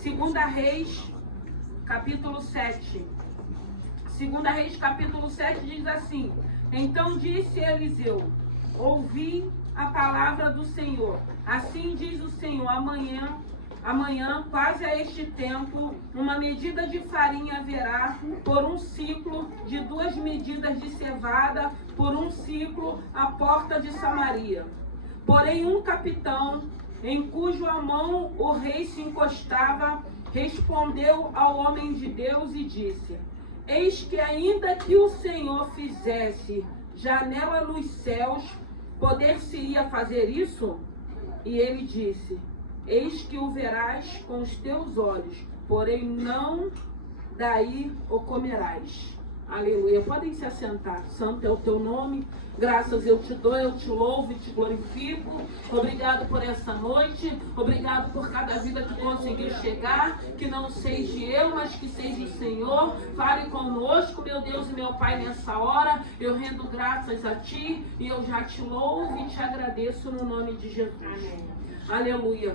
Segunda Reis, capítulo 7. Segunda Reis, capítulo 7 diz assim: Então disse Eliseu: ouvi a palavra do Senhor. Assim diz o Senhor: amanhã, quase a este tempo, uma medida de farinha haverá por um ciclo, de 2 medidas de cevada por um ciclo, à porta de Samaria. Porém, um capitão, em cuja mão o rei se encostava, respondeu ao homem de Deus e disse: Eis que ainda que o Senhor fizesse janela nos céus, poder-se-ia fazer isso? E ele disse: Eis que o verás com os teus olhos, porém não daí o comerás. Aleluia. Podem se assentar. Santo é o teu nome. Graças eu te dou, eu te louvo e te glorifico. Obrigado por essa noite. Obrigado por cada vida que conseguiu chegar. Que não seja eu, mas que seja o Senhor. Fale conosco, meu Deus e meu Pai, nessa hora. Eu rendo graças a ti e eu já te louvo e te agradeço no nome de Jesus. Amém. Aleluia.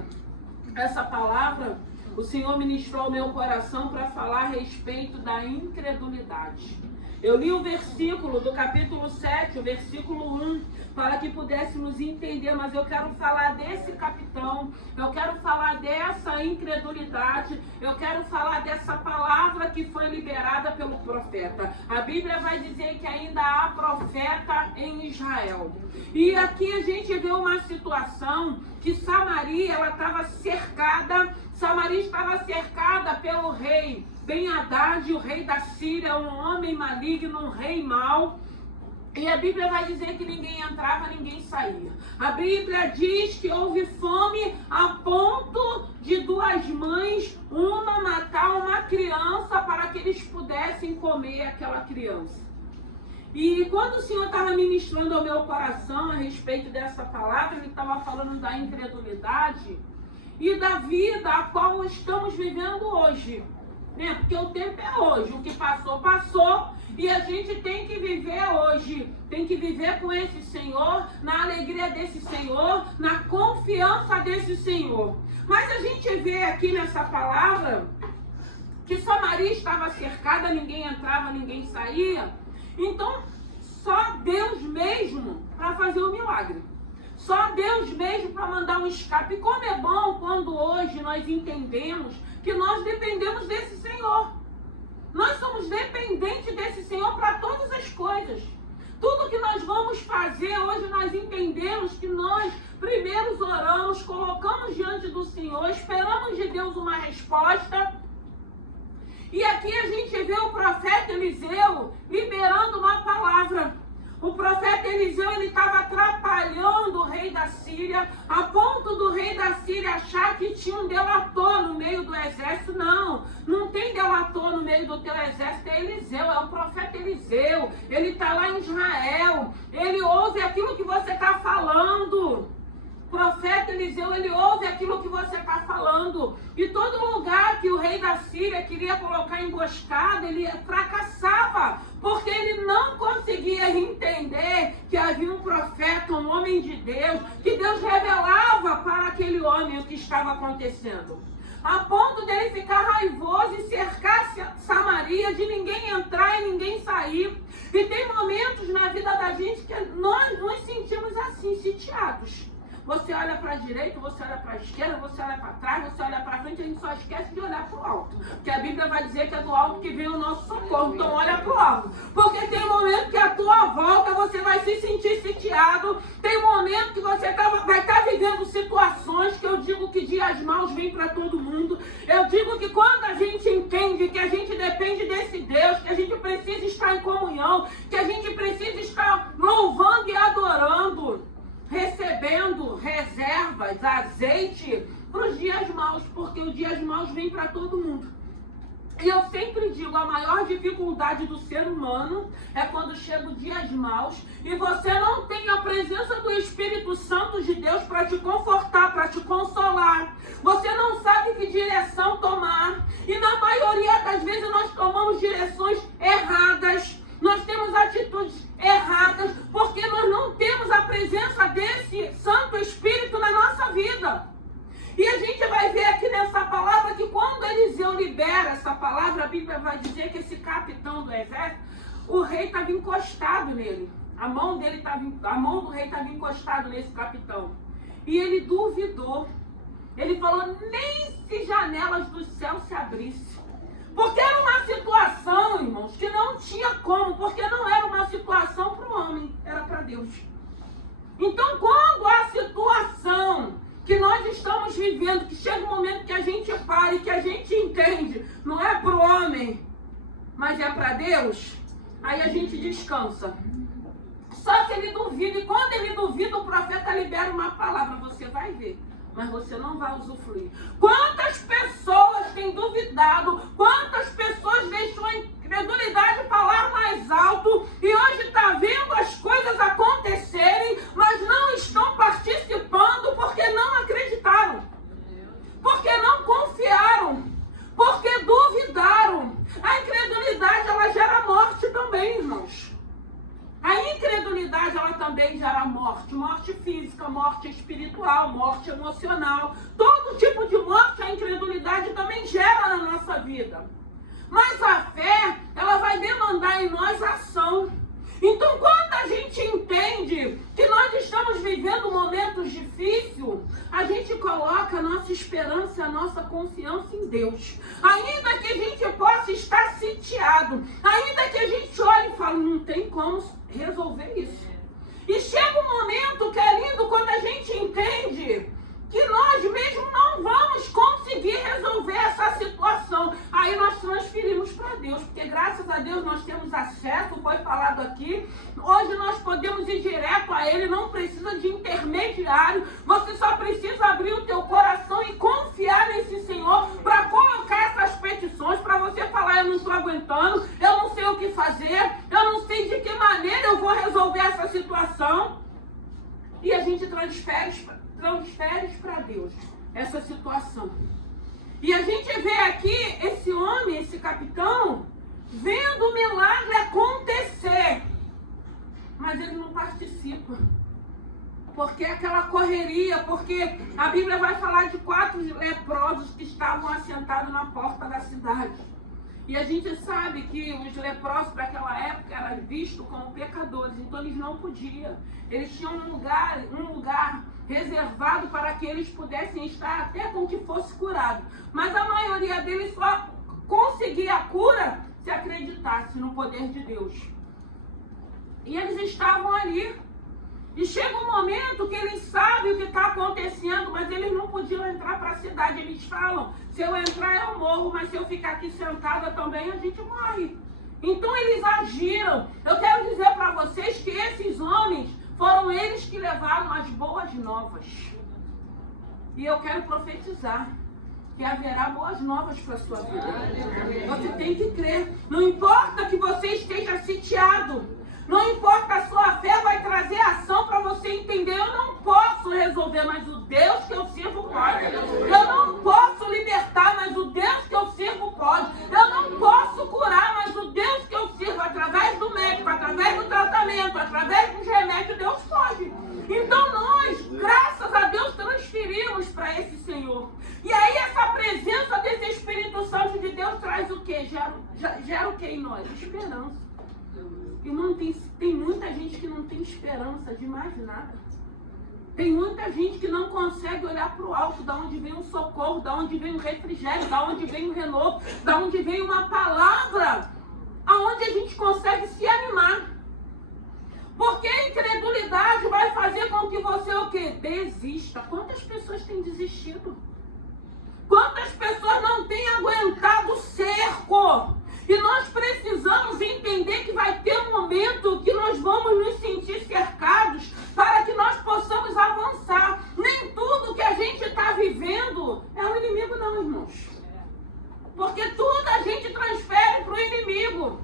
Essa palavra o Senhor ministrou ao meu coração para falar a respeito da incredulidade. Eu li o versículo do capítulo 7, o versículo 1, para que pudéssemos entender, mas eu quero falar desse capitão, eu quero falar dessa incredulidade, eu quero falar dessa palavra que foi liberada pelo profeta. A Bíblia vai dizer que ainda há profeta em Israel. E aqui a gente vê uma situação que Samaria, ela estava cercada, Samaria estava cercada pelo rei Ben-Hadad, o rei da Síria, um homem maligno, um rei mau. E a Bíblia vai dizer que ninguém entrava, ninguém saía. A Bíblia diz que houve fome a ponto de 2 mães, uma matar uma criança para que eles pudessem comer aquela criança. E quando o Senhor estava ministrando ao meu coração a respeito dessa palavra, ele estava falando da incredulidade e da vida a qual estamos vivendo hoje. Né? Porque o tempo é hoje, o que passou, passou, e a gente tem que viver hoje, tem que viver com esse Senhor, na alegria desse Senhor, na confiança desse Senhor. Mas a gente vê aqui nessa palavra que Samaria estava cercada, ninguém entrava, ninguém saía. Então, só Deus mesmo para fazer o milagre. Só Deus mesmo para mandar um escape. E como é bom quando hoje nós entendemos que nós dependemos desse Senhor. Nós somos dependentes desse Senhor para todas as coisas. Tudo que nós vamos fazer, hoje nós entendemos que nós primeiro oramos, colocamos diante do Senhor, esperamos de Deus uma resposta. E aqui a gente vê o profeta Eliseu liberando uma palavra. O profeta Eliseu, ele estava atrapalhando o rei da Síria, a ponto do rei da Síria achar que tinha um delator no meio do exército. Não, não tem delator no meio do teu exército, é Eliseu, é o profeta Eliseu. Ele está lá em Israel, ele ouve aquilo que você está falando. O profeta Eliseu, ele ouve aquilo que você está falando. E todo lugar que o rei da Síria queria colocar emboscada, ele fracassava. Porque ele não conseguia entender que havia um profeta, um homem de Deus, que Deus revelava para aquele homem o que estava acontecendo. A ponto dele ficar raivoso e cercar Samaria, de ninguém entrar e ninguém sair. E tem momentos na vida da gente que nós nos sentimos assim, sitiados. Você olha para a direita, você olha para a esquerda, você olha para trás, você olha para frente, a gente só esquece de olhar para o alto. Porque a Bíblia vai dizer que é do alto que vem o nosso socorro. Então olha para o alto. Porque tem momento que a tua volta você vai se sentir sitiado. Tem momento que você vai estar vivendo situações que eu digo que dias maus vêm para todo mundo. Eu digo que quando a gente entende que a gente depende desse Deus, que a gente precisa estar em comunhão, que a gente precisa estar louvando e adorando, recebendo reservas, azeite para os dias maus, porque os dias maus vêm para todo mundo. E eu sempre digo, a maior dificuldade do ser humano é quando chegam dias maus e você não tem a presença do Espírito Santo de Deus para te confortar, para te consolar. Você não sabe que direção tomar. E na maioria das vezes nós tomamos direções erradas. Nós temos atitudes erradas porque nós não temos a presença desse Santo Espírito na nossa vida. E a gente vai ver aqui nessa palavra que quando essa palavra, a Bíblia vai dizer que esse capitão do exército, o rei estava encostado nele. A mão do rei estava encostada nesse capitão. E ele duvidou. Ele falou, nem se janelas do céu se abrissem. Porque era uma situação, irmãos, que não tinha como, porque não era uma situação para o homem, era para Deus. Então, quando a situação que nós estamos vivendo, que chega um momento que a gente para e que a gente entende, não é para o homem, mas é para Deus, aí a gente descansa. Só que ele duvida, e quando ele duvida, o profeta libera uma palavra, você vai ver, mas você não vai usufruir. Quantas pessoas têm duvidado, quantas pessoas deixou a incredulidade falar mais alto e hoje está vendo as coisas acontecerem, mas não estão participando porque não acreditaram, porque não confiaram, porque duvidaram. A incredulidade, ela gera morte também, irmãos. A incredulidade, ela também gera morte. Morte física, morte espiritual, morte emocional. Todo tipo de morte a incredulidade também gera na nossa vida. Mas a fé, ela vai demandar em nós ação. Então, quando a gente entende que nós estamos vivendo momentos difíceis, a gente coloca a nossa esperança, a nossa confiança em Deus. Ainda que a gente possa estar sitiado, ainda que a gente olhe e fale, não tem como resolver isso. E chega um momento que é lindo quando a gente entende que nós mesmos não vamos conseguir resolver essa situação. Aí nós transferimos para Deus, porque graças a Deus nós temos acesso, foi falado aqui. Hoje nós podemos ir direto a Ele, não precisa de intermediário. Você só precisa abrir o teu coração e confiar nesse Senhor para colocar essas petições, para você falar, eu não estou aguentando, eu não sei o que fazer, eu não sei de que maneira eu vou resolver essa situação. E a gente transfere para Deus essa situação. E a gente vê aqui esse homem, esse capitão, vendo o milagre acontecer, mas ele não participa, porque é aquela correria, porque a Bíblia vai falar de 4 leprosos que estavam assentados na porta da cidade. E a gente sabe que os leprosos daquela época eram vistos como pecadores, então eles não podiam. Eles tinham um lugar reservado para que eles pudessem estar até com que fosse curado. Mas a maioria deles só conseguia a cura se acreditasse no poder de Deus. E eles estavam ali. E chega um momento que eles sabem o que está acontecendo, mas eles não podiam entrar para a cidade. Eles falam, se eu entrar eu morro, mas se eu ficar aqui sentada também a gente morre. Então eles agiram. Eu quero dizer para vocês que esses homens foram eles que levaram as boas novas. E eu quero profetizar que haverá boas novas para a sua vida. Você tem que crer. Não importa que você esteja sitiado. Não importa, a sua fé vai trazer ação para você entender. Eu não posso resolver, mas o Deus que eu sirvo pode. Eu não posso libertar, mas o Deus que eu sirvo pode. Eu não posso curar, mas o Deus que eu sirvo, através do médico, através do tratamento, através dos remédios, Deus pode. Então nós, graças a Deus, transferimos para esse Senhor. E aí essa presença desse Espírito Santo de Deus traz o quê? Gera o quê em nós? Esperança. Irmão, tem muita gente que não tem esperança de mais nada. Tem muita gente que não consegue olhar para o alto, da onde vem um socorro, da onde vem um refrigério, da onde vem um renovo, da onde vem uma palavra, aonde a gente consegue se animar. Porque a incredulidade vai fazer com que você o quê? Desista. Quantas pessoas têm desistido? Quantas pessoas não têm aguentado o cerco? E nós precisamos entender que vai ter um momento que nós vamos nos sentir cercados para que nós possamos avançar. Nem tudo que a gente está vivendo é o inimigo não, irmãos. Porque tudo a gente transfere para o inimigo.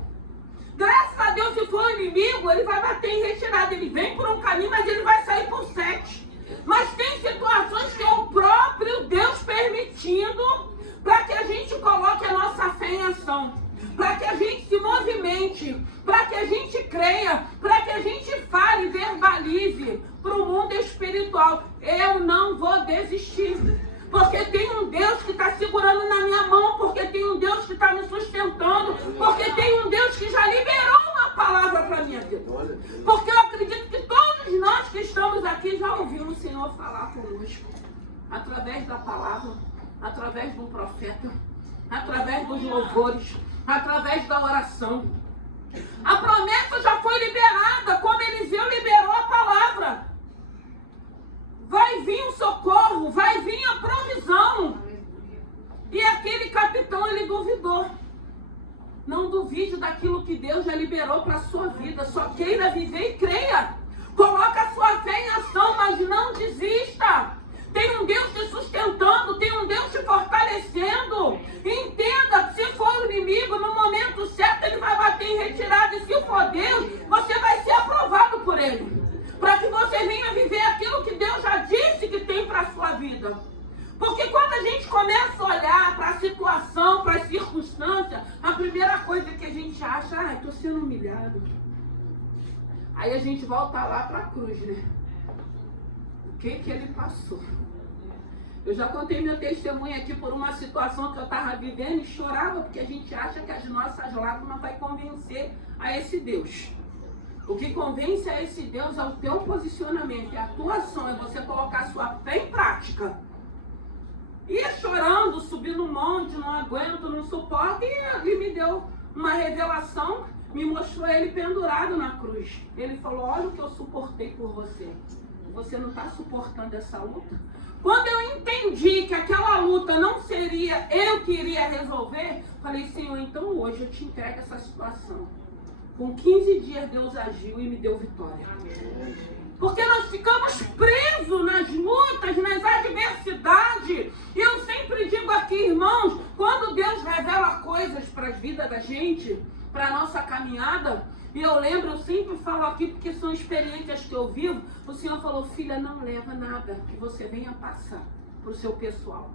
Graças a Deus, se for o inimigo, ele vai bater em retirada. Ele vem por um caminho, mas ele vai sair por 7. Mas tem situações que é o próprio Deus permitindo para que a gente coloque a nossa fé em ação. Para que a gente se movimente, para que a gente creia, para que a gente fale, verbalize para o mundo espiritual. Eu não vou desistir, porque tem um Deus que está segurando na minha mão, porque tem um Deus que está me através do profeta, através dos louvores, através da oração. A promessa já foi liberada, como Eliseu liberou a palavra. Vai vir o socorro, vai vir a provisão. E aquele capitão, ele duvidou. Não duvide daquilo que Deus já liberou para a sua vida. Só queira viver e creia. Coloca a sua fé em ação, mas não desista. Tem um Deus te sustentando, tem um Deus te fortalecendo. Entenda, se for o inimigo, no momento certo ele vai bater em retirada. E se for Deus, você vai ser aprovado por ele. Para que você venha viver aquilo que Deus já disse que tem para a sua vida. Porque quando a gente começa a olhar para a situação, para as circunstâncias, a primeira coisa que a gente acha, estou sendo humilhado. Aí a gente volta lá para a cruz, né? O que ele passou? Eu já contei meu testemunho aqui por uma situação que eu estava vivendo e chorava, porque a gente acha que as nossas lágrimas vai convencer a esse Deus. O que convence a esse Deus é o teu posicionamento, é a tua ação, é você colocar a sua fé em prática. Ia chorando, subindo um monte, não aguento, não suporto, e ele me deu uma revelação, me mostrou ele pendurado na cruz. Ele falou, olha o que eu suportei por você. Você não está suportando essa luta? Quando eu entendi que aquela luta não seria eu que iria resolver, falei, Senhor, então hoje eu te entrego essa situação. Com 15 dias Deus agiu e me deu vitória. Porque nós ficamos presos nas lutas, nas adversidades. E eu sempre digo aqui, irmãos, quando Deus revela coisas para as vidas da gente, para a nossa caminhada, e eu lembro, eu sempre falo aqui, porque são experiências que eu vivo, o Senhor falou, filha, não leva nada que você venha passar para o seu pessoal.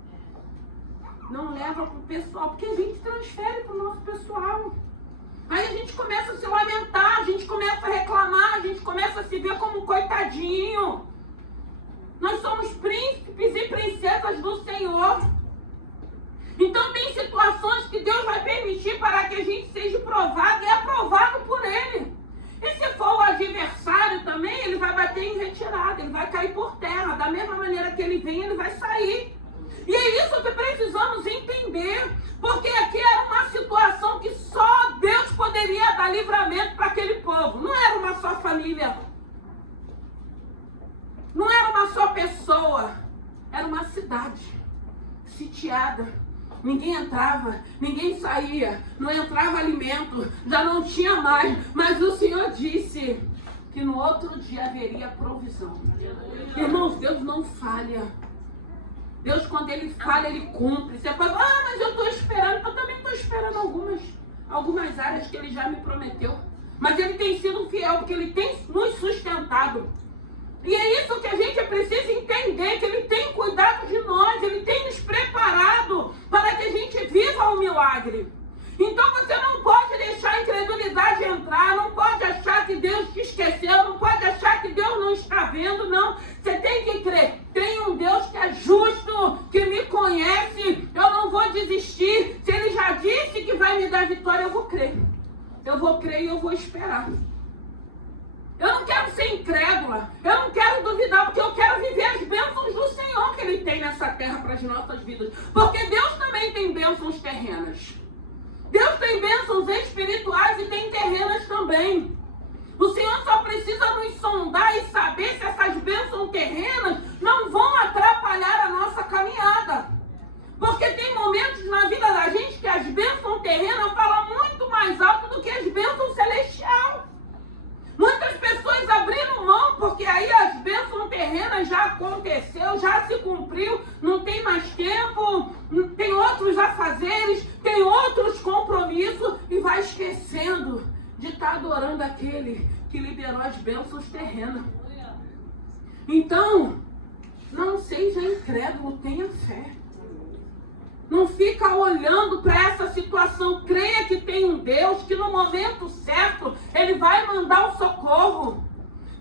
Não leva para o pessoal, porque a gente transfere para o nosso pessoal. Aí a gente começa a se lamentar, a gente começa a reclamar, a gente começa a se ver como coitadinho. Nós somos príncipes e princesas do Senhor. Então tem situações que Deus vai permitir para que a gente seja provado e aprovado por Ele. E se for o adversário também, ele vai bater em retirada, ele vai cair por terra. Da mesma maneira que ele vem, ele vai sair. E é isso que precisamos entender. Porque aqui era uma situação que só Deus poderia dar livramento para aquele povo. Não era uma só família. Não era uma só pessoa. Era uma cidade sitiada. Ninguém entrava, ninguém saía, não entrava alimento, já não tinha mais. Mas o Senhor disse que no outro dia haveria provisão. Irmãos, Deus não falha. Deus, quando Ele falha, Ele cumpre. Você pode falar, mas eu estou esperando. Eu também estou esperando algumas áreas que Ele já me prometeu. Mas Ele tem sido fiel, porque Ele tem nos sustentado. E é isso que a gente precisa entender, que Ele tem cuidado de nós, Ele tem nos preparado para que a gente viva o milagre. Então você não pode deixar a incredulidade entrar, não pode achar que Deus te esqueceu, não pode achar que Deus não está vendo, não. Você tem que crer, tem um Deus que é justo, que me conhece, eu não vou desistir. Se Ele já disse que vai me dar vitória, eu vou crer. Eu vou crer e eu vou esperar. Eu não quero ser incrédula, eu não quero duvidar, porque eu quero viver as bênçãos do Senhor que Ele tem nessa terra para as nossas vidas. Porque Deus também tem bênçãos terrenas. Deus tem bênçãos espirituais e tem terrenas também. O Senhor só precisa nos sondar e saber se essas bênçãos terrenas não vão atrapalhar a nossa caminhada. Porque tem momentos na vida da gente que as bênçãos terrenas falam muito mais alto do que as bênçãos celestiais. Muitas pessoas abriram mão, porque aí as bênçãos terrenas já aconteceu, já se cumpriu, não tem mais tempo, tem outros afazeres, tem outros compromissos e vai esquecendo de estar adorando aquele que liberou as bênçãos terrenas. Então, não seja incrédulo, tenha fé. Não fica olhando para essa situação. Creia que tem um Deus que no momento certo Ele vai mandar o socorro.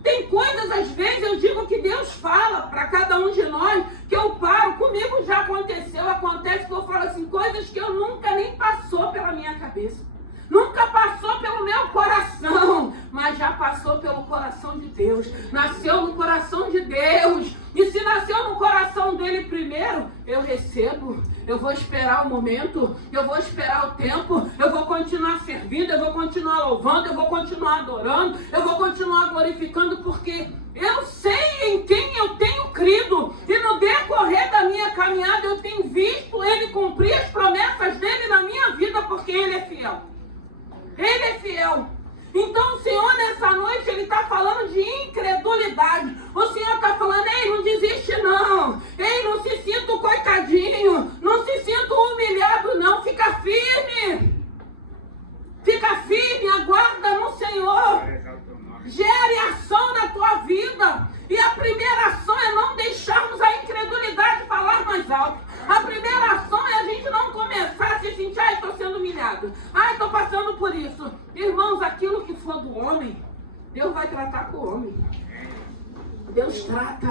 Tem coisas, às vezes, eu digo que Deus fala para cada um de nós, que eu paro, comigo já aconteceu, acontece que eu falo assim, coisas que eu nunca nem passou pela minha cabeça. Nunca passou pelo meu coração, mas já passou pelo coração de Deus. Nasceu no coração de Deus. E se nasceu no coração dele primeiro, eu recebo, eu vou esperar o momento, eu vou esperar o tempo, eu vou continuar servindo, eu vou continuar louvando, eu vou continuar adorando, eu vou continuar glorificando, porque eu sei em quem eu tenho crido. E no decorrer da minha caminhada eu tenho visto Ele cumprir as promessas dEle na minha vida, porque Ele é fiel. Ele é fiel. Então o Senhor nessa noite, Ele está falando de incredulidade. O Senhor está falando, ei, não desiste não. Ei, não se sinta um coitadinho. Não se sinta humilhado não. Fica firme. Fica firme, aguarda no Senhor. Gere ação na tua vida. E a primeira ação é não deixarmos a incredulidade falar mais alto. A primeira ação é a gente não começar a se sentir, estou sendo humilhado. Estou passando por isso. Irmãos, aquilo que for do homem, Deus vai tratar com o homem. Deus trata.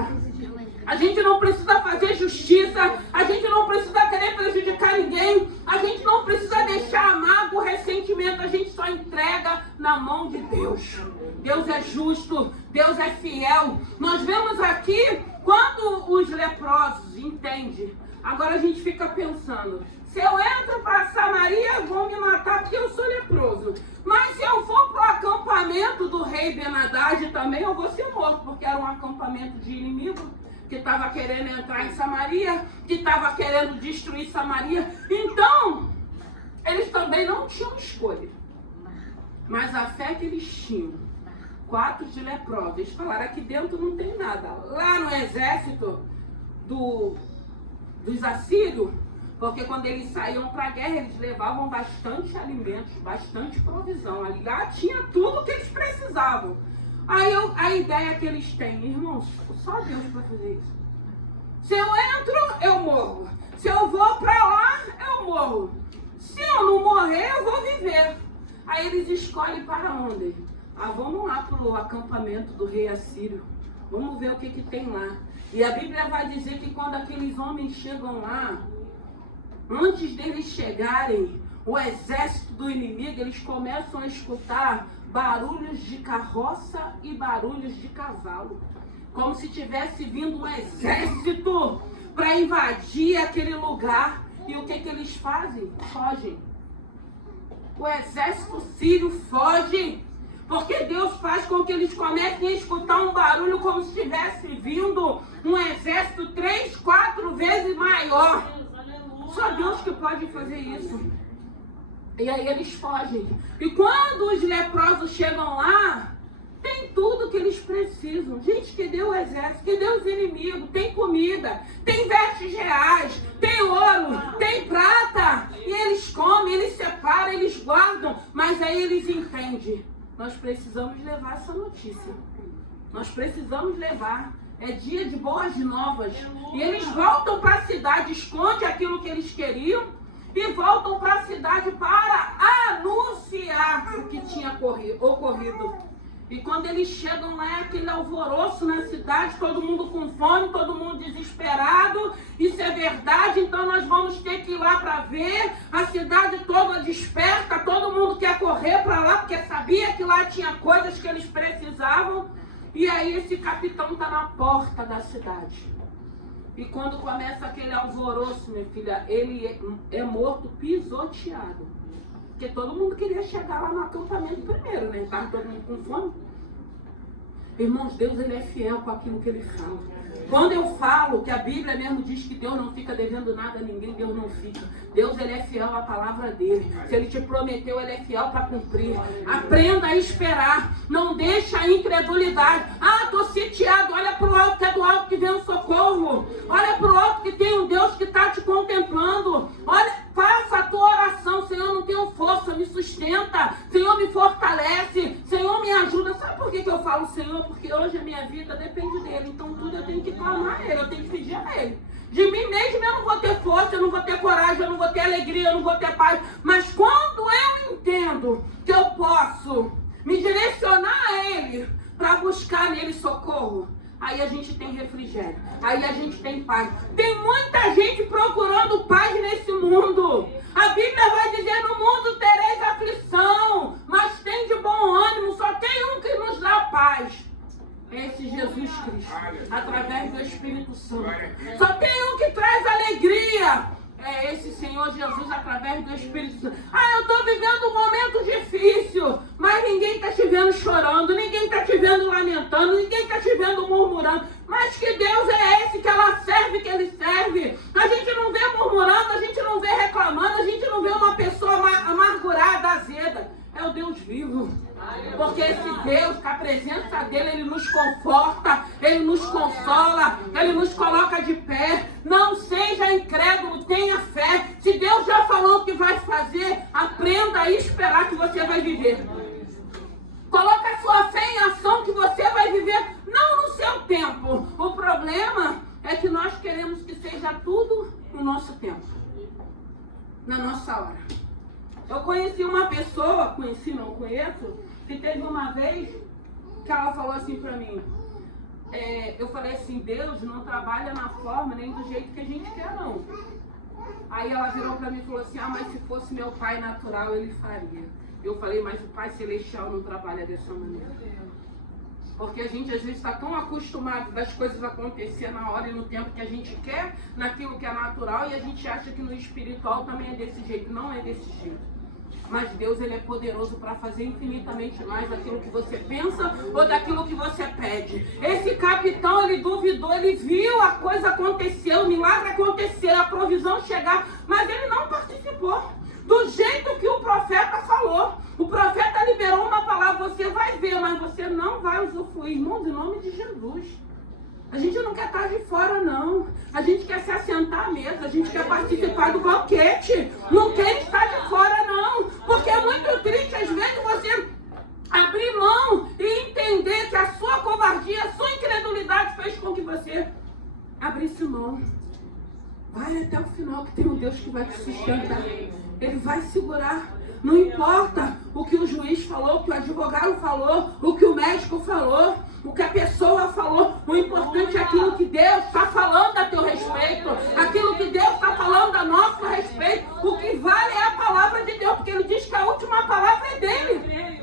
A gente não precisa fazer justiça. A gente não precisa querer prejudicar ninguém. A gente não precisa deixar mágoa, ressentimento. A gente só entrega na mão de Deus. Deus é justo. Deus é fiel. Nós vemos aqui, quando os leprosos entendem. Agora a gente fica pensando, se eu entro para Samaria, vão me matar porque eu sou leproso. Mas se eu for para o acampamento do rei Ben-Hadad também, eu vou ser morto, porque era um acampamento de inimigo que estava querendo entrar em Samaria, que estava querendo destruir Samaria. Então, eles também não tinham escolha. Mas a fé que eles tinham, 4 de leprosos, eles falaram, aqui dentro não tem nada. Lá no exército dos assírios, porque quando eles saíam para a guerra, eles levavam bastante alimentos, bastante provisão. Ali lá tinha tudo que eles precisavam. Aí a ideia que eles têm, irmãos, só Deus para fazer isso. Se eu entro, eu morro. Se eu vou para lá, eu morro. Se eu não morrer, eu vou viver. Aí eles escolhem para onde? Vamos lá para o acampamento do rei assírio. Vamos ver o que tem lá. E a Bíblia vai dizer que quando aqueles homens chegam lá, antes deles chegarem, o exército do inimigo, eles começam a escutar barulhos de carroça e barulhos de cavalo. Como se tivesse vindo um exército para invadir aquele lugar. E o que eles fazem? Fogem. O exército sírio foge. Porque Deus faz com que eles comecem a escutar um barulho como se estivesse vindo um exército 3, 4 vezes maior. Só Deus que pode fazer isso. E aí eles fogem. E quando os leprosos chegam lá, tem tudo que eles precisam. Gente, que deu o exército, que deu os inimigos, tem comida, tem vestes reais, tem ouro, tem prata. E eles comem, eles separam, eles guardam. Mas aí eles entendem. Nós precisamos levar essa notícia. Nós precisamos levar. É dia de boas novas. E eles voltam para a cidade, escondem aquilo que eles queriam e voltam para a cidade para anunciar o que tinha ocorrido. E quando eles chegam lá, é aquele alvoroço na cidade, todo mundo com fome, todo mundo desesperado. Isso é verdade, então nós vamos ter que ir lá para ver. A cidade toda desperta, todo mundo quer correr para lá, porque sabia que lá tinha coisas que eles precisavam. E aí esse capitão está na porta da cidade. E quando começa aquele alvoroço, minha filha, ele é morto pisoteado. Porque todo mundo queria chegar lá no acampamento primeiro, né? Estava todo mundo com fome. Irmãos, Deus ele é fiel com aquilo que ele fala. Quando eu falo que a Bíblia mesmo diz que Deus não fica devendo nada a ninguém, Deus não fica. Deus ele é fiel à palavra dele. Se ele te prometeu, ele é fiel para cumprir. Aprenda a esperar. Não deixa a incredulidade. Estou sitiado. Olha para o alto, que é do alto que vem o socorro. Olha para o alto que tem um Deus que está te contemplando. Olha, faça a tua oração. Senhor, não tenho força, me sustenta. Senhor, me fortalece. Senhor, me ajuda. Sabe por que eu falo Senhor? Porque hoje a minha vida depende dele. Então tudo eu tenho que clamar a ele, eu tenho que pedir a ele. De mim mesmo eu não vou ter força, eu não vou ter coragem, eu não vou ter alegria, eu não vou ter paz. Mas quando eu entendo que eu posso me direcionar a ele para buscar nele socorro, aí a gente tem refrigério, aí a gente tem paz. Tem muita gente procurando paz nesse mundo. A Bíblia vai dizer, no mundo tereis aflição, mas tem de bom ânimo, só tem um que nos dá paz. É esse Jesus Cristo, através do Espírito Santo. Só tem um que traz alegria. É esse Senhor Jesus. através do Espírito Santo. Eu estou vivendo um momento difícil, mas ninguém está te vendo chorando, ninguém está te vendo lamentando, ninguém está te vendo murmurando. Mas que Deus é esse que ela serve, que ele serve? A gente não vê murmurando, a gente não vê reclamando, a gente não vê uma pessoa amargurada, azeda. É o Deus vivo. Porque esse Deus, com a presença dele, ele nos conforta, ele nos consola, ele nos coloca de pé. Não seja incrédulo, tenha fé. Se Deus já falou o que vai fazer, aprenda a esperar que você vai viver. Coloque a sua fé em ação que você vai viver, não no seu tempo. O problema é que nós queremos que seja tudo no nosso tempo, na nossa hora. Eu conheci uma pessoa, não conheço, que teve uma vez que ela falou assim pra mim, eu falei assim, Deus não trabalha na forma nem do jeito que a gente quer, não. Aí ela virou pra mim e falou assim, mas se fosse meu pai natural, ele faria. Eu falei, mas o Pai Celestial não trabalha dessa maneira. Porque a gente às vezes está tão acostumado das coisas acontecer na hora e no tempo que a gente quer, naquilo que é natural, e a gente acha que no espiritual também é desse jeito. Não é desse jeito. Mas Deus, ele é poderoso para fazer infinitamente mais daquilo que você pensa ou daquilo que você pede. Esse capitão, ele duvidou, ele viu a coisa acontecer, o milagre acontecer, a provisão chegar, mas ele não participou. Do jeito que o profeta falou. O profeta liberou uma palavra, você vai ver, mas você não vai usufruir. Irmãos, em nome de Jesus. A gente não quer estar de fora, não. A gente quer se assentar à mesa, a gente quer participar do banquete. Não quer estar de fora, não. Porque é muito triste, às vezes, você abrir mão e entender que a sua covardia, a sua incredulidade fez com que você abrisse mão. Vai até o final, que tem um Deus que vai te sustentar. Ele vai segurar. Não importa o que o juiz falou, o que o advogado falou, o que o médico falou, o que a pessoa falou. O importante é aquilo que Deus está falando a teu respeito. Aquilo que Deus está falando a nosso respeito. O que vale é a palavra de Deus, porque ele diz que a última palavra é dele.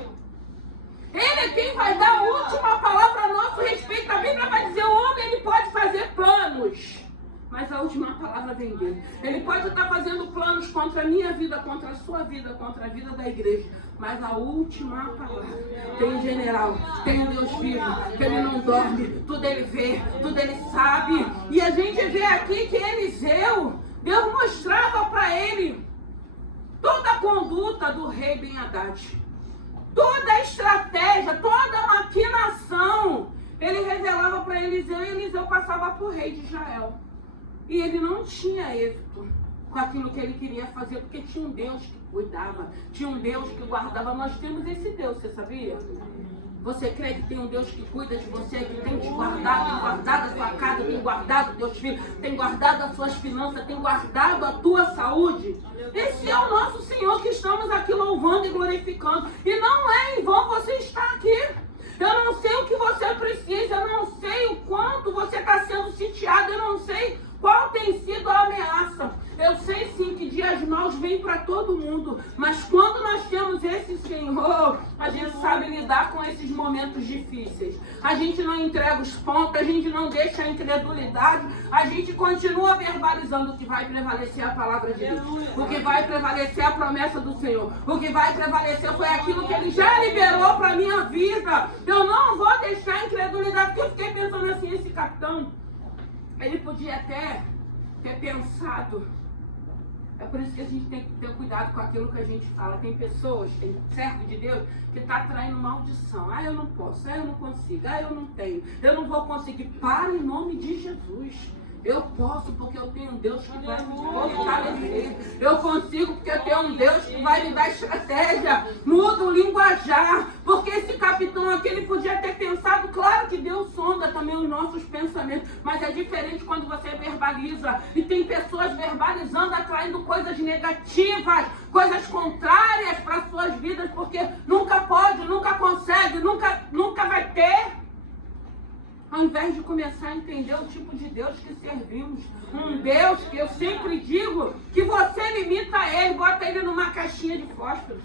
Ele é quem vai dar a última palavra a nosso respeito. A Bíblia vai dizer, o homem ele pode fazer planos, mas a última palavra vem dele. Ele pode estar fazendo planos contra a minha vida, contra a sua vida, contra a vida da igreja. Mas a última palavra tem um general, tem um Deus vivo, que ele não dorme, tudo ele vê, tudo ele sabe. E a gente vê aqui que Eliseu, Deus mostrava para ele toda a conduta do rei Ben-Hadad. Toda a estratégia, toda a maquinação. Ele revelava para Eliseu e Eliseu passava para o rei de Israel. E ele não tinha êxito com aquilo que ele queria fazer, porque tinha um Deus que cuidava, tinha um Deus que guardava. Nós temos esse Deus, você sabia? Você crê que tem um Deus que cuida de você, que tem te guardado, tem guardado a sua casa, tem guardado os teus filhos, tem guardado as suas finanças, tem guardado a tua saúde? Esse é o nosso Senhor que estamos aqui louvando e glorificando. E não é em vão você estar aqui. Eu não sei o que você precisa, eu não sei o quanto você está sendo sitiado, eu não sei qual tem sido a ameaça. Eu sei sim que dias maus vêm para todo mundo, mas quando nós temos esse Senhor, a gente sabe lidar com esses momentos difíceis. A gente não entrega os pontos, a gente não deixa a incredulidade, a gente continua verbalizando. O que vai prevalecer a palavra de Deus, o que vai prevalecer a promessa do Senhor, o que vai prevalecer foi aquilo que Ele já liberou para a minha vida. Eu não vou deixar a incredulidade, porque eu fiquei pensando assim, esse capitão, ele podia até ter pensado. É por isso que a gente tem que ter cuidado com aquilo que a gente fala. Tem pessoas, tem servo de Deus, que está traindo maldição. Eu não posso, eu não consigo, eu não tenho, eu não vou conseguir. Para em nome de Jesus. Eu posso porque eu tenho um Deus que vai me fortalecer. Eu consigo porque eu tenho um Deus que vai me dar estratégia. Muda o linguajar. Porque esse capitão aqui, ele podia ter pensado, claro que Deus sonda também os nossos pensamentos, mas é diferente quando você verbaliza. E tem pessoas verbalizando, atraindo coisas negativas, coisas contrárias para as suas vidas, porque nunca pode, nunca consegue, nunca vai ter. Ao invés de começar a entender o tipo de Deus que servimos. Um Deus que eu sempre digo que você limita ele, bota ele numa caixinha de fósforo,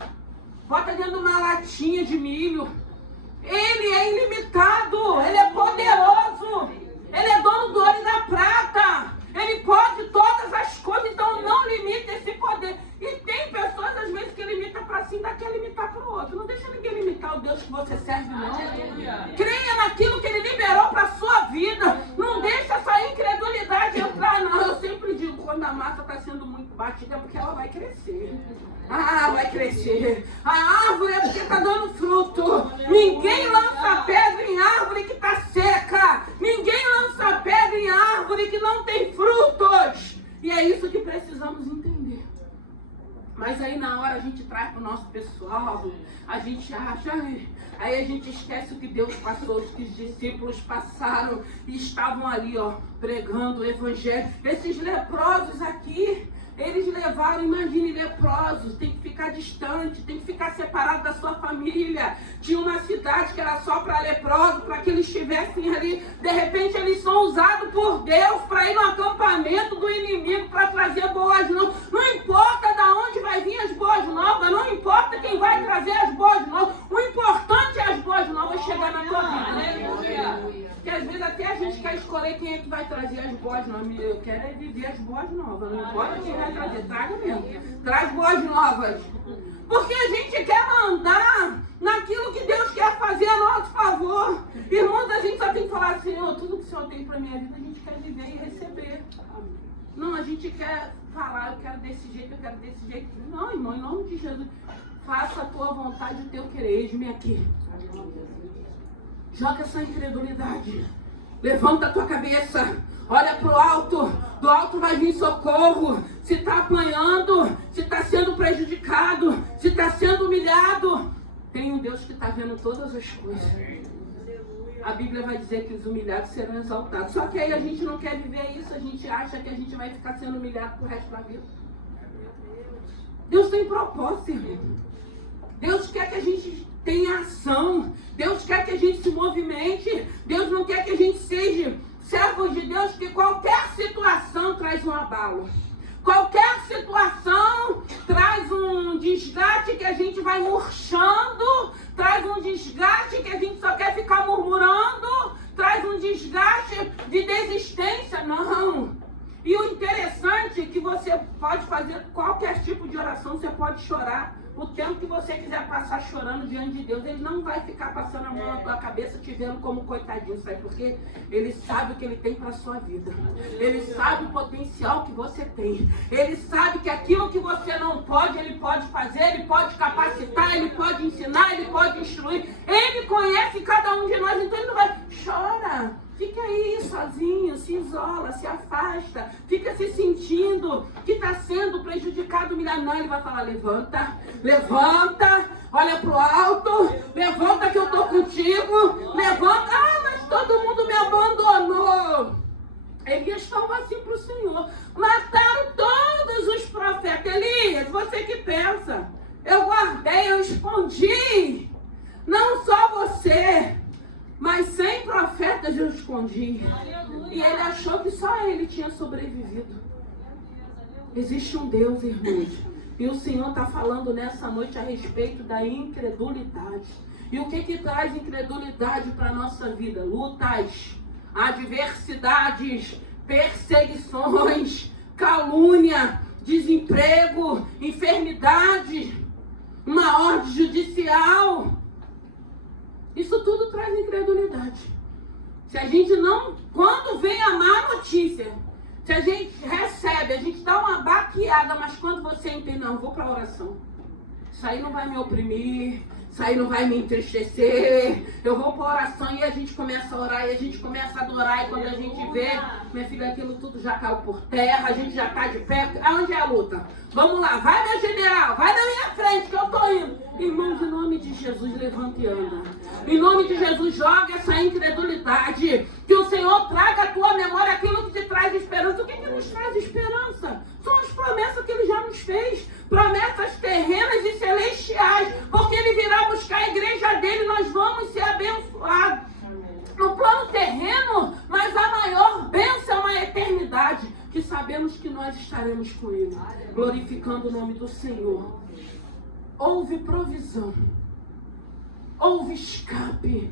bota dentro de uma latinha de milho. Ele é ilimitado, ele é poderoso, ele é dono do ouro e da prata, ele pode todas as coisas, então não limita esse poder. E tem você serve, não. Creia naquilo que Ele liberou para a sua vida. Não deixa essa incredulidade entrar, não. Eu sempre digo, quando a massa está sendo muito batida, é porque ela vai crescer. Ah, vai crescer. A árvore é porque está dando fruto. Ninguém lança pedra em árvore que está seca. Ninguém lança pedra em árvore que não tem frutos. E é isso que precisamos entender. Mas aí na hora a gente traz para o nosso pessoal, a gente acha, aí a gente esquece o que Deus passou, o que os discípulos passaram e estavam ali, ó, pregando o evangelho. Esses leprosos aqui, eles levaram, imagine, leprosos, tem que ficar distante, tem que ficar separado da sua família. Tinha uma cidade que era só para leprosos, para que eles estivessem ali. De repente eles são usados por Deus para ir no acampamento do inimigo, para trazer boas novas. Não importa de onde vai vir as boas novas, não importa quem vai trazer as boas novas. O importante é as boas novas chegar na tua vida. Porque às vezes até a gente quer escolher quem é que vai trazer as boas novas. Eu quero é viver as boas novas, não importa quem vai trazer, traga mesmo. Traz boas novas. Porque a gente quer mandar naquilo que Deus quer fazer a nosso favor. Irmãos, a gente só tem que falar, Senhor, tudo que o Senhor tem para minha vida, a gente quer viver e receber. Não, a gente quer falar, eu quero desse jeito, eu quero desse jeito. Não, irmão, em nome de Jesus, faça a tua vontade e o teu querer. Eis-me aqui. Joga essa incredulidade. Levanta a tua cabeça. Olha para o alto. Do alto vai vir socorro. Se está apanhando, se está sendo prejudicado, se está sendo humilhado, tem um Deus que está vendo todas as coisas. A Bíblia vai dizer que os humilhados serão exaltados. Só que aí a gente não quer viver isso. A gente acha que a gente vai ficar sendo humilhado pro resto da vida. Deus tem propósito, irmão. Deus quer que a gente tenha ação. Deus quer que a gente se movimente. Deus não quer que a gente seja servos de Deus, que qualquer situação traz um abalo. Qualquer situação traz um desgaste que a gente vai murchando, traz um desgaste que a gente só quer ficar murmurando, traz um desgaste de desistência. Não. E o interessante é que você pode fazer qualquer tipo de oração, você pode chorar o tempo que você quiser passar chorando diante de Deus. Ele não vai ficar passando a mão na tua cabeça te vendo como coitadinho, sabe? Porque Ele sabe o que Ele tem para a sua vida. Ele sabe o potencial que você tem. Ele sabe que aquilo que você não pode, Ele pode fazer, Ele pode capacitar, Ele pode ensinar, Ele pode instruir. Ele conhece cada um de nós, então Ele não vai... Chora! Fica aí sozinho, se isola, se afasta, fica se sentindo que está sendo prejudicado, humilhado. Não, Ele vai falar, levanta, levanta, olha para o alto, levanta que eu estou contigo, levanta. Ah, mas todo mundo me abandonou. Elias falou assim para o Senhor, mataram todos os profetas. Elias, você que pensa, eu guardei, eu escondi, não só você, mas 100 profetas eu escondi. E ele achou que só ele tinha sobrevivido. Existe um Deus, irmãos. E o Senhor está falando nessa noite a respeito da incredulidade. E o que traz incredulidade para a nossa vida? Lutas, adversidades, perseguições, calúnia, desemprego, enfermidade, uma ordem judicial. Isso tudo traz incredulidade. Se a gente não, quando vem a má notícia, se a gente recebe, a gente dá uma baqueada, mas quando você entende, não, vou para a oração. Isso aí não vai me oprimir, isso aí não vai me entristecer. Eu vou para a oração e a gente começa a orar e a gente começa a adorar. E quando a gente vê, minha filha, aquilo tudo já caiu por terra, a gente já está de pé. Aonde é a luta? Vamos lá, vai meu general, vai na minha frente que eu estou indo. Irmãos, em nome de Jesus, levanta e anda. Em nome de Jesus, joga essa incredulidade. Que o Senhor traga à tua memória aquilo que te traz esperança. O que nos traz esperança? São as promessas que Ele já nos fez. Promessas terrenas e celestiais. Porque Ele virá buscar a igreja dele e nós vamos ser abençoados. No plano terreno, mas a maior bênção é uma eternidade. Que sabemos que nós estaremos com Ele. Glorificando o nome do Senhor. Houve provisão. Houve escape.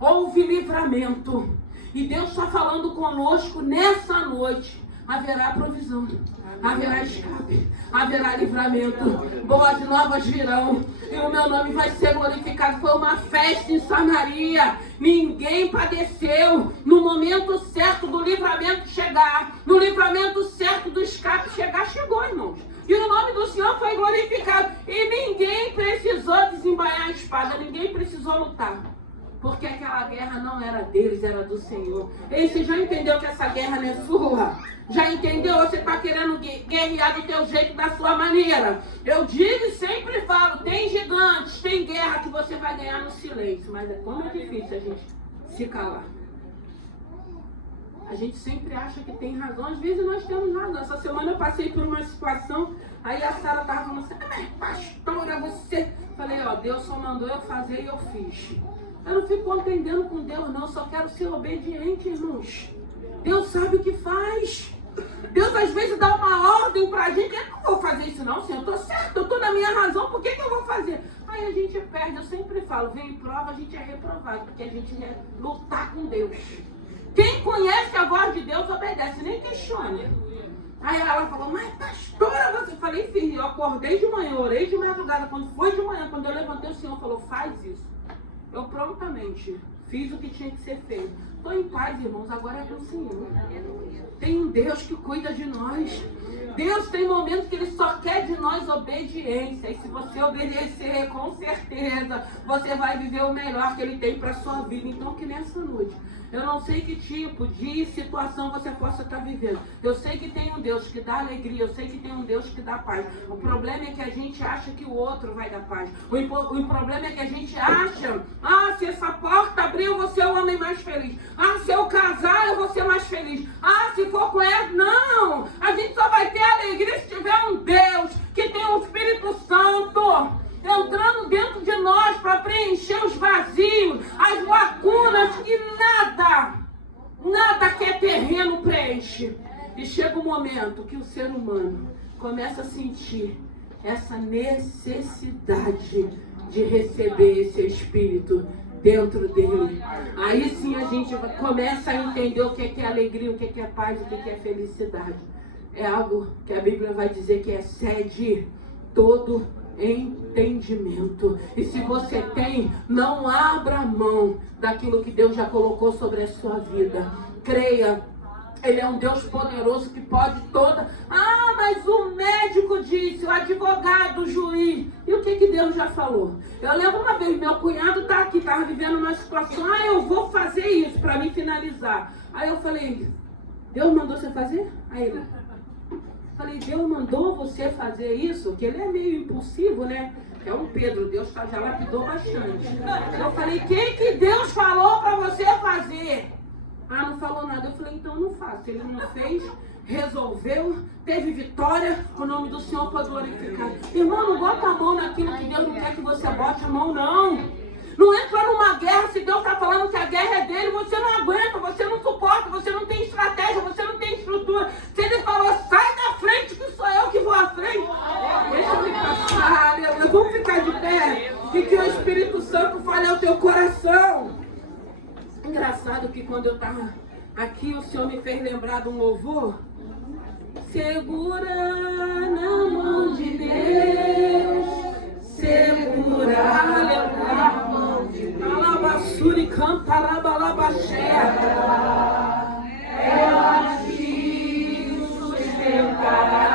Houve livramento. E Deus está falando conosco nessa noite haverá provisão, haverá escape, haverá livramento, boas novas virão, e o meu nome vai ser glorificado. Foi uma festa em Samaria, ninguém padeceu. No momento certo do livramento chegar, no livramento certo do escape chegar, chegou, irmãos. E o nome do Senhor foi glorificado, e ninguém precisou desembainhar a espada, ninguém precisou lutar. Porque aquela guerra não era deles, era do Senhor. Ei, você já entendeu que essa guerra não é sua? Já entendeu? Você está querendo guerrear do teu jeito, da sua maneira. Eu digo e sempre falo, tem gigantes, tem guerra que você vai ganhar no silêncio. Mas é como é difícil a gente se calar. A gente sempre acha que tem razão, às vezes nós temos razão. Essa semana eu passei por uma situação, aí a Sara estava falando assim, mas pastora, você... Falei, ó, Deus só mandou eu fazer e eu fiz. Eu não fico contendendo com Deus, não. Só quero ser obediente, irmãos. Deus sabe o que faz. Deus às vezes dá uma ordem pra gente. Eu não vou fazer isso não, Senhor. Eu tô certo, eu tô na minha razão. Por que eu vou fazer? Aí a gente perde. Eu sempre falo, vem em prova, a gente é reprovado. Porque a gente quer lutar com Deus. Quem conhece a voz de Deus obedece, nem questiona. Aí ela falou, mas pastora, você... Eu falei, filho, eu acordei de manhã, orei de madrugada. Quando foi de manhã, quando eu levantei, o Senhor falou, faz isso. Eu prontamente fiz o que tinha que ser feito. Estou em paz, irmãos, agora é com o Senhor. Tem um Deus que cuida de nós. Deus tem momentos que Ele só quer de nós obediência. E se você obedecer, com certeza, você vai viver o melhor que Ele tem para a sua vida. Então, que nessa noite, eu não sei que tipo de situação você possa estar vivendo. Eu sei que tem um Deus que dá alegria. Eu sei que tem um Deus que dá paz. O problema é que a gente acha que o outro vai dar paz. O problema é que a gente acha, se essa porta abrir, eu vou ser o homem mais feliz. Se eu casar, eu vou ser mais feliz. Se for com ela, não. A gente só vai ter alegria se tiver um Deus que tem o Espírito Santo entrando dentro de nós para preencher os vazios, as lacunas que nada que é terreno preenche. E chega um momento que o ser humano começa a sentir essa necessidade de receber esse Espírito dentro dele. Aí sim a gente começa a entender o que é alegria, o que é paz, o que é felicidade. É algo que a Bíblia vai dizer que excede todo entendimento. E se você tem, não abra mão daquilo que Deus já colocou sobre a sua vida. Creia, Ele é um Deus poderoso que pode toda... mas o médico disse, o advogado, o juiz. E o que Deus já falou? Eu lembro uma vez, meu cunhado estava vivendo uma situação, eu vou fazer isso para me finalizar. Aí eu falei, Deus mandou você fazer? Aí ele... Falei, Deus mandou você fazer isso? Que ele é meio impulsivo, né? É um Pedro, Deus já lapidou bastante. Eu falei, que Deus falou para você fazer? Não falou nada. Eu falei, então não faço. Ele não fez, resolveu, teve vitória, o nome do Senhor foi glorificado. Irmão, não bota a mão naquilo que Deus não quer que você bote a mão, não. Não entra numa guerra se Deus está falando que a guerra é dele, você não aguenta, você não suporta, você não tem estratégia, você não tem estrutura. Se ele falou, sai da frente, que sou eu que vou à frente. Deixa eu ficar, vamos ficar de pé e que o Espírito Santo fale ao teu coração. Engraçado que quando eu estava aqui, o Senhor me fez lembrar de um louvor. Segura na mão de Deus, segura, aleluia. Alabassuri canta, alabalabaxé. Ela te sustentará,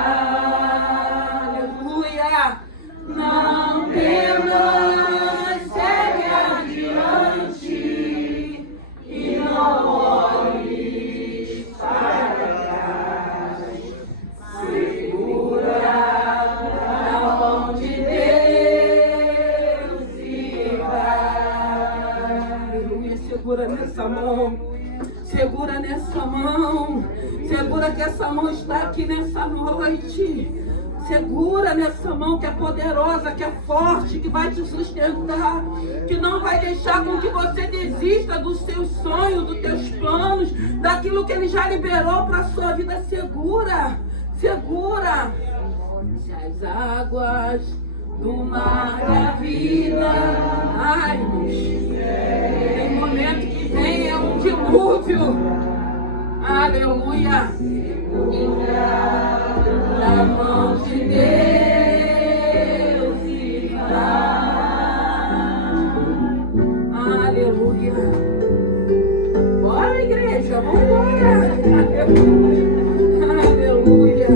aleluia. Não temas, segue adiante e não olhes para trás. Segura na mão de Deus e vai. Aleluia, segura nessa mão. Segura nessa mão. Segura que essa mão está aqui nessa noite. Segura nessa mão que é poderosa, que é forte, que vai te sustentar, que não vai deixar com que você desista dos seus sonhos, dos teus planos, daquilo que Ele já liberou para a sua vida. Segura, segura. Se as águas do mar da vida, irmãos, tem momento que vem um dilúvio. Aleluia. Na mão de Deus está. Aleluia. Bora, igreja, vamos embora. Aleluia.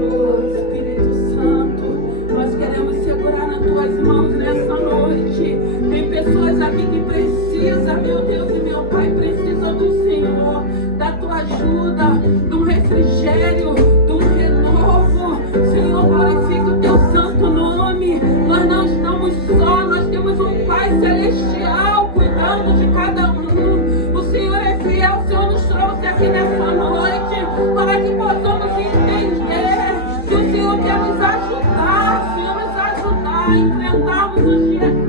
Oh, Espírito Santo, nós queremos segurar nas tuas mãos nessa noite. Tem pessoas aqui que precisam, meu Deus e meu Pai, precisam do Senhor, da tua ajuda, de um refrigério, de um renovo. Senhor, glorifica o teu santo nome. Nós não estamos só, nós temos um Pai celestial cuidando de cada um. O Senhor é fiel, o Senhor nos trouxe aqui nessa noite para que possamos entender que o Senhor quer nos ajudar, o Senhor nos ajudar a enfrentarmos os dias